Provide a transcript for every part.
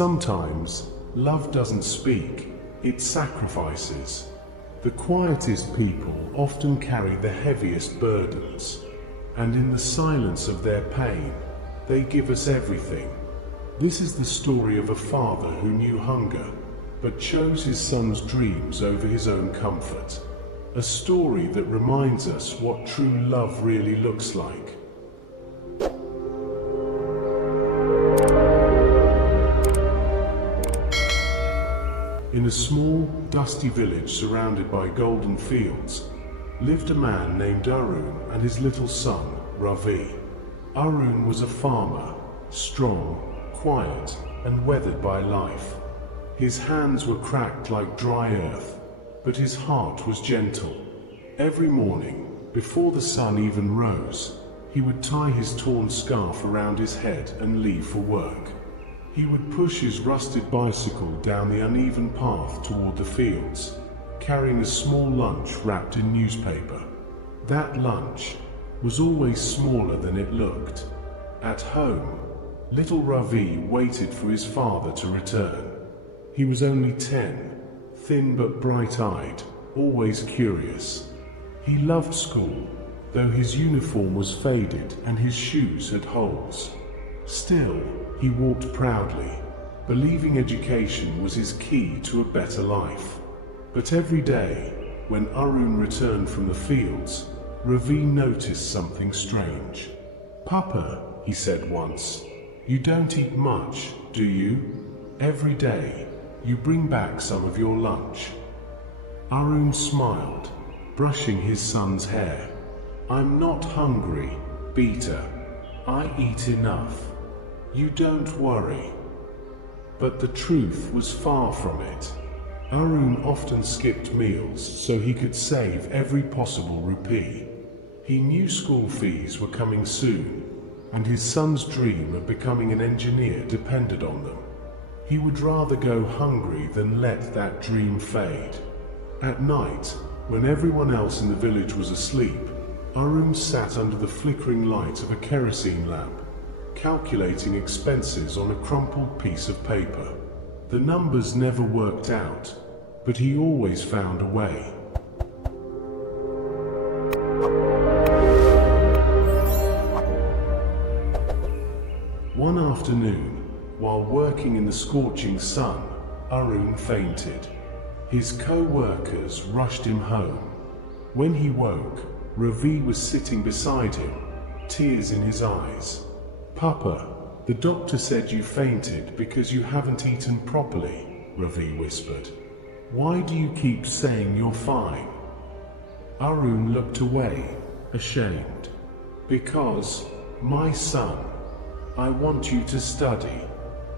sometimes, love doesn't speak, it sacrifices. The quietest people often carry the heaviest burdens, and in the silence of their pain, they give us everything. This is the story of a father who knew hunger, but chose his son's dreams over his own comfort. A story that reminds us what true love really looks like. In a small, dusty village surrounded by golden fields, lived a man named Arun and his little son, Ravi. Arun was a farmer, strong, quiet, and weathered by life. His hands were cracked like dry earth, but his heart was gentle. Every morning, before the sun even rose, he would tie his torn scarf around his head and leave for work. He would push his rusted bicycle down the uneven path toward the fields, carrying a small lunch wrapped in newspaper. That lunch was always smaller than it looked. At home, little Ravi waited for his father to return. He was only 10, thin but bright-eyed, always curious. He loved school, though his uniform was faded and his shoes had holes. Still, he walked proudly, believing education was his key to a better life. But every day, when Arun returned from the fields, Ravi noticed something strange. "Papa," he said once, "you don't eat much, do you? Every day, you bring back some of your lunch." Arun smiled, brushing his son's hair. "I'm not hungry, Beta. I eat enough. You don't worry." But the truth was far from it. Arun often skipped meals so he could save every possible rupee. He knew school fees were coming soon, and his son's dream of becoming an engineer depended on them. He would rather go hungry than let that dream fade. At night, when everyone else in the village was asleep, Arun sat under the flickering light of a kerosene lamp, calculating expenses on a crumpled piece of paper. The numbers never worked out, but he always found a way. One afternoon, while working in the scorching sun, Arun fainted. His co-workers rushed him home. When he woke, Ravi was sitting beside him, tears in his eyes. "Papa, the doctor said you fainted because you haven't eaten properly," Ravi whispered. "Why do you keep saying you're fine?" Arun looked away, ashamed. "Because, my son, I want you to study.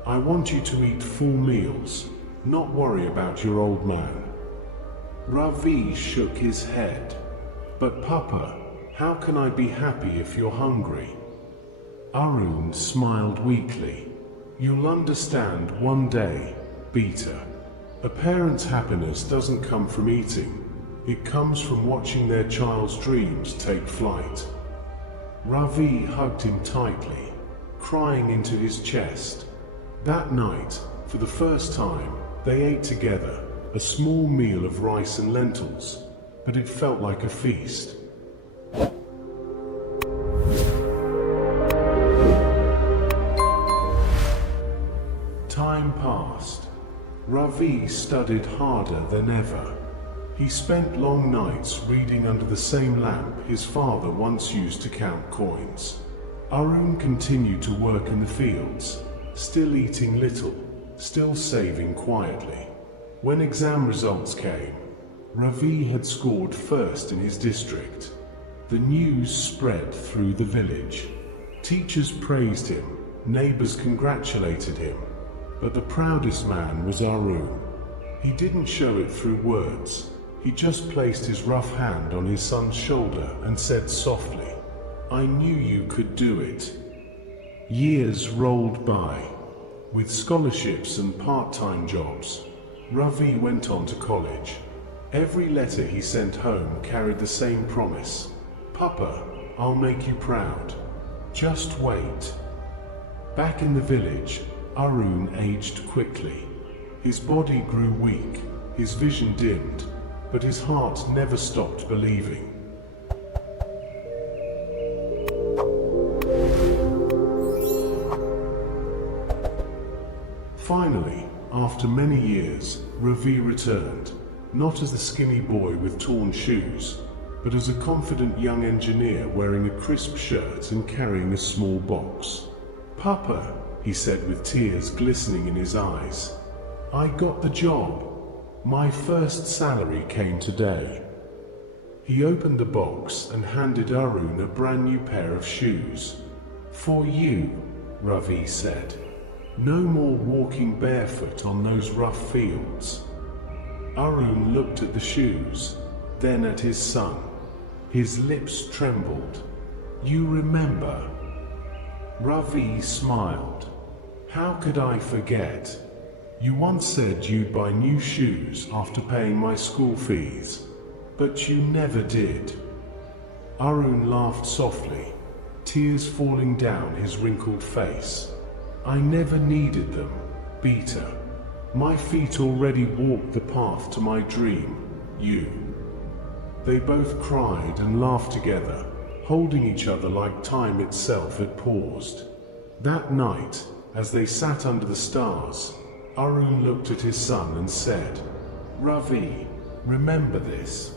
I want you to eat full meals, not worry about your old man." Ravi shook his head. "But Papa, how can I be happy if you're hungry?" Arun smiled weakly. "You'll understand one day, Beta. A parent's happiness doesn't come from eating. It comes from watching their child's dreams take flight." Ravi hugged him tightly, crying into his chest. That night, for the first time, they ate together, a small meal of rice and lentils, but it felt like a feast. Time passed. Ravi studied harder than ever. He spent long nights reading under the same lamp his father once used to count coins. Arun continued to work in the fields, still eating little, still saving quietly. When exam results came, Ravi had scored first in his district. The news spread through the village. Teachers praised him, neighbors congratulated him, but the proudest man was Arun. He didn't show it through words. He just placed his rough hand on his son's shoulder and said softly, "I knew you could do it." Years rolled by. With scholarships and part-time jobs, Ravi went on to college. Every letter he sent home carried the same promise. "Papa, I'll make you proud. Just wait." Back in the village, Arun aged quickly. His body grew weak, his vision dimmed, but his heart never stopped believing. Finally, after many years, Ravi returned, not as the skinny boy with torn shoes, but as a confident young engineer wearing a crisp shirt and carrying a small box. "Papa," he said with tears glistening in his eyes, "I got the job. My first salary came today." He opened the box and handed Arun a brand new pair of shoes. "For you," Ravi said. "No more walking barefoot on those rough fields." Arun looked at the shoes, then at his son. His lips trembled. "You remember?" Ravi smiled. "How could I forget? You once said you'd buy new shoes after paying my school fees, but you never did." Arun laughed softly, tears falling down his wrinkled face. "I never needed them, Beta. My feet already walked the path to my dream, you." They both cried and laughed together, holding each other like time itself had paused. That night, as they sat under the stars, Arun looked at his son and said, "Ravi, remember this.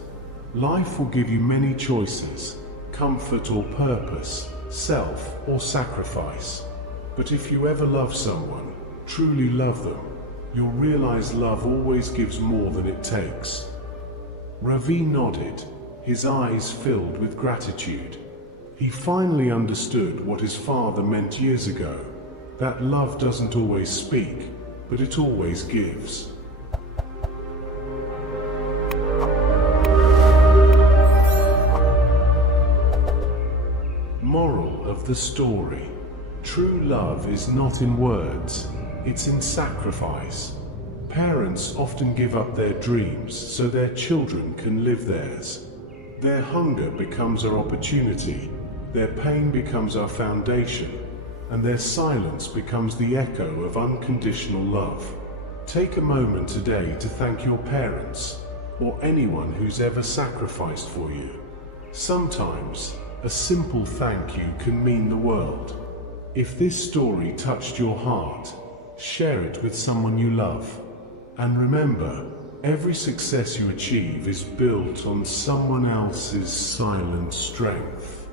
Life will give you many choices, comfort or purpose, self or sacrifice. But if you ever love someone, truly love them, you'll realize love always gives more than it takes." Ravi nodded, his eyes filled with gratitude. He finally understood what his father meant years ago, that love doesn't always speak, but it always gives. Moral of the story: true love is not in words, it's in sacrifice. Parents often give up their dreams so their children can live theirs. Their hunger becomes our opportunity, their pain becomes our foundation, and their silence becomes the echo of unconditional love. Take a moment today to thank your parents, or anyone who's ever sacrificed for you. Sometimes, a simple thank you can mean the world. If this story touched your heart, share it with someone you love. And remember, every success you achieve is built on someone else's silent strength.